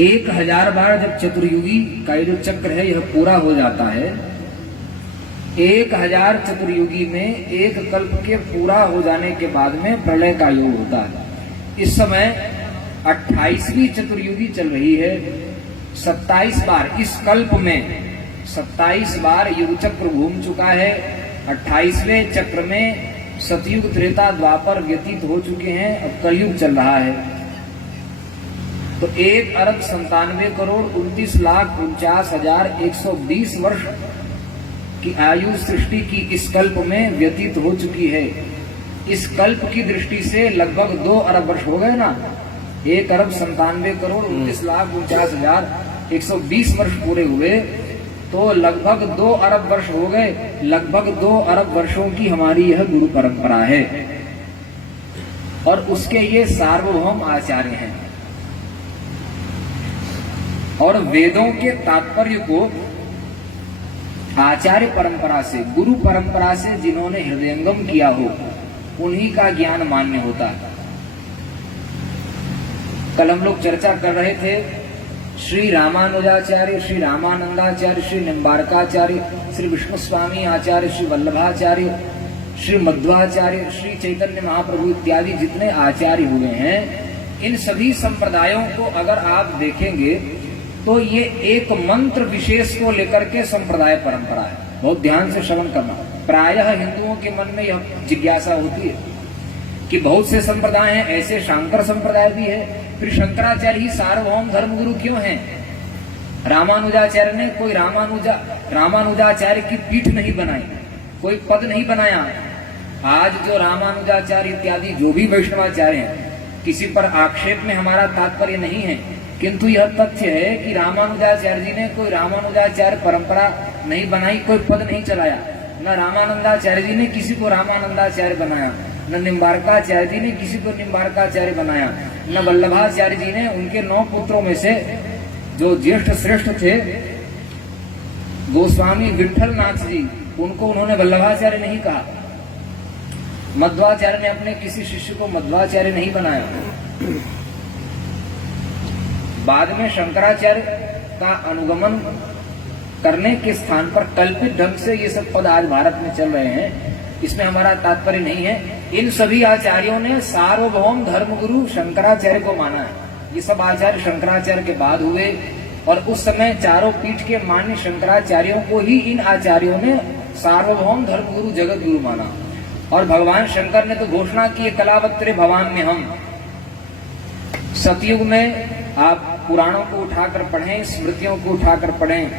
1000 बार जब चतुर्युगी का ये जो चक्र है यह पूरा हो जाता है, 1000 चतुर्युगी में एक कल्प के पूरा हो जाने के बाद में प्रलय का योग होता है। इस समय 28वीं चतुर्युगी चल रही है। 27 बार इस कल्प में 27 बार युग चक्र घूम चुका है। 28वें चक्र में सतयुग त्रेता द्वापर व्यतीत हो चुके हैं, अब कलयुग चल रहा है। तो 1,97,29,49,120 वर्ष की आयु सृष्टि की इस कल्प में व्यतीत हो चुकी है। इस कल्प की दृष्टि से लगभग 2 अरब वर्ष हो गए ना। 1,97,29,49,120 वर्ष पूरे हुए, तो लगभग 2 अरब वर्ष हो गए। लगभग 2 अरब वर्षों की हमारी यह गुरु परंपरा है और उसके ये सार्वभौम आचार्य हैं। और वेदों के तात्पर्य को आचार्य परंपरा से, गुरु परंपरा से जिन्होंने हृदयंगम किया हो, उन्हीं का ज्ञान मान्य होता है। कल हम लोग चर्चा कर रहे थे श्री रामानुजाचार्य, श्री रामानंदाचार्य, श्री निम्बारकाचार्य, श्री विष्णु स्वामी आचार्य, श्री वल्लभाचार्य, श्री मध्वाचार्य, श्री चैतन्य महाप्रभु इत्यादि जितने आचार्य हुए हैं, इन सभी संप्रदायों को अगर आप देखेंगे तो ये एक मंत्र विशेष को लेकर के संप्रदाय परंपरा है। बहुत ध्यान से श्रवण करना। प्रायः हिंदुओं के मन में यह जिज्ञासा होती है कि बहुत से संप्रदाय हैं, ऐसे शांकर संप्रदाय भी है, फिर शंकराचार्य ही सार्वभौम धर्मगुरु क्यों हैं? रामानुजाचार्य ने कोई रामानुजाचार्य की पीठ नहीं बनाई, कोई पद नहीं बनाया। आज जो रामानुजाचार्य इत्यादि जो भी वैष्णवाचार्य हैं, किसी पर आक्षेप में हमारा तात्पर्य नहीं है, किंतु यह तथ्य है कि रामानुजाचार्य जी ने कोई रामानुजाचार्य परंपरा नहीं बनाई, कोई पद नहीं चलाया। न रामानंदाचार्य जी ने किसी को रामानंदाचार्य बनाया, न निम्बारकाचार्य जी ने किसी को निम्बारकाचार्य बनाया, न वल्लभाचार्य जी ने उनके 9 पुत्रों में से जो ज्येष्ठ श्रेष्ठ थे गोस्वामी विठल नाथ जी, उनको उन्होंने वल्लभाचार्य नहीं कहा। मध्वाचार्य ने अपने किसी शिष्य को मध्वाचार्य नहीं बनाया। बाद में शंकराचार्य का अनुगमन करने के स्थान पर कल्पित ढंग से ये सब पद आज भारत में चल रहे हैं, इसमें हमारा तात्पर्य नहीं है। इन सभी आचार्यों ने सार्वभौम धर्मगुरु शंकराचार्य को माना है। ये सब आचार्य शंकराचार्य के बाद हुए और उस समय चारों पीठ के मान्य शंकराचार्यों को ही इन आचार्यों ने सार्वभौम धर्मगुरु जगत गुरु माना। और भगवान शंकर ने तो घोषणा की, कलावत्रे भवाम्य हम। सतयुग में आप पुराणों को उठाकर पढ़ें, स्मृतियों को उठाकर पढ़ें,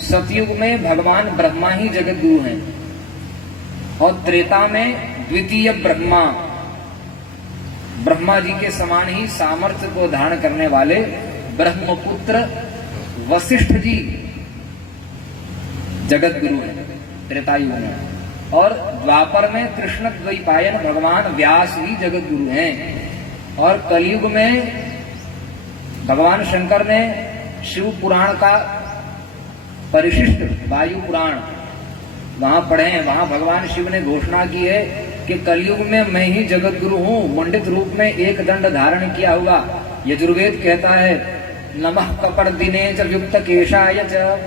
सतयुग में भगवान ब्रह्मा ही जगत गुरु हैं और त्रेता में द्वितीय ब्रह्मा जी के समान ही सामर्थ्य को धारण करने वाले ब्रह्मपुत्र वशिष्ठ जी जगत गुरु हैं त्रेतायुग में। और द्वापर में कृष्ण द्वैपायन भगवान व्यास ही जगत गुरु हैं। और कलयुग में भगवान शंकर ने शिव पुराण का परिशिष्ट वायु पुराण वहां पढ़े हैं। वहां भगवान शिव ने घोषणा की है कि कलयुग में मैं ही जगत गुरु हूं, मंडित रूप में एक दंड धारण किया हुआ। यजुर्वेद कहता है नमः कपर्दिने च युक्त केशाय च।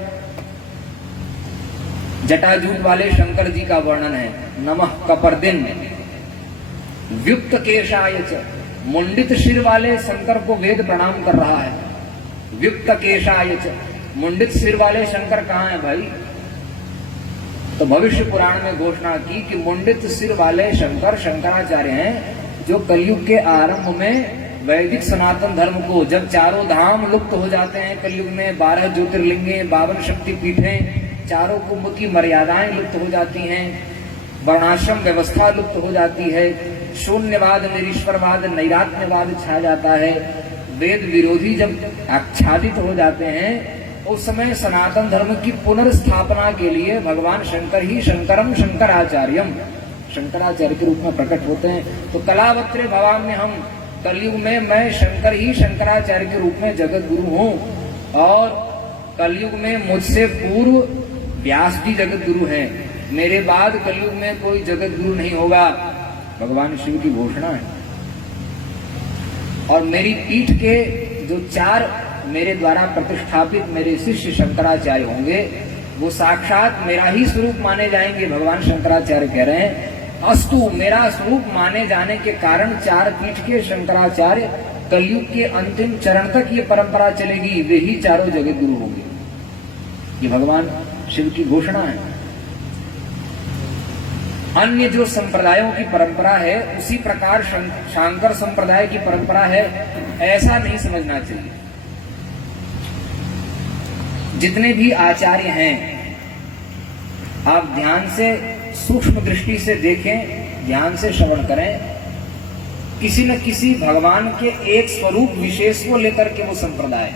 जटाजूट वाले शंकर जी का वर्णन है, नमः कपर्दिन युक्त केशाय च। मुंडित शिर वाले शंकर को वेद प्रणाम कर रहा है। युक्त केशाय च, मुंडित सिर वाले शंकर कहाँ हैं भाई? तो भविष्य पुराण में घोषणा की कि मुंडित सिर वाले शंकर शंकराचार्य हैं, जो कलयुग के आरंभ में वैदिक सनातन धर्म को, जब चारों धाम लुप्त हो जाते हैं कलयुग में, 12 ज्योतिर्लिंगे, 52 शक्ति पीठें, चारों कुंभ की मर्यादाएं लुप्त हो जाती हैं, वर्णाश्रम व्यवस्था लुप्त हो जाती है, शून्यवाद, निरीश्वरवाद, नैरात्यवाद छा जाता है, वेद विरोधी जब आच्छादित हो जाते हैं, उस समय सनातन धर्म की पुनर्स्थापना के लिए भगवान शंकर ही शंकरम शंकराचार्यम शंकराचार्य के रूप में प्रकट होते हैं। तो कलावत्रे भवाम्य हम, कलयुग में मैं शंकर ही शंकराचार्य के रूप में जगत गुरु हूँ। और कलयुग में मुझसे पूर्व व्यास जी जगत गुरु हैं, मेरे बाद कलयुग में कोई जगत गुरु नहीं होगा। भगवान शिव की घोषणा है। और मेरी पीठ के जो 4 मेरे द्वारा प्रतिष्ठापित मेरे शिष्य शंकराचार्य होंगे, वो साक्षात मेरा ही स्वरूप माने जाएंगे। भगवान शंकराचार्य कह रहे हैं, अस्तु, मेरा स्वरूप माने जाने के कारण चार पीठ के शंकराचार्य कलयुग के अंतिम चरण तक ये परंपरा चलेगी, वे ही चारों जगत गुरु होंगे। ये भगवान शिव की घोषणा है। अन्य जो संप्रदायों की परंपरा है उसी प्रकार शांकर संप्रदाय की परंपरा है, ऐसा नहीं समझना चाहिए। जितने भी आचार्य हैं, आप ध्यान से सूक्ष्म दृष्टि से देखें, ध्यान से श्रवण करें, किसी न किसी भगवान के एक स्वरूप विशेष को लेकर के वो संप्रदाय।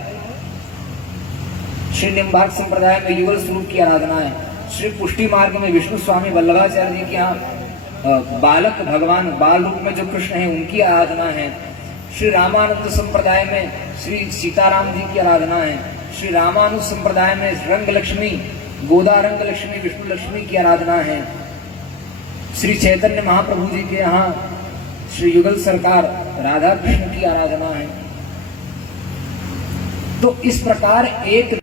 श्री निम्बार्क संप्रदाय में युगल स्वरूप की आराधना है। श्री पुष्टि मार्ग में विष्णु स्वामी वल्लभाचार्य जी के यहाँ बालक भगवान बाल रूप में जो कृष्ण है उनकी आराधना है। श्री रामानंद संप्रदाय में श्री सीताराम जी की आराधना है। श्री रामानुज संप्रदाय में रंग लक्ष्मी, गोदा रंग लक्ष्मी, विष्णु लक्ष्मी की आराधना है। श्री चैतन्य महाप्रभु जी के यहाँ श्री युगल सरकार राधा कृष्ण की आराधना है। तो इस प्रकार एक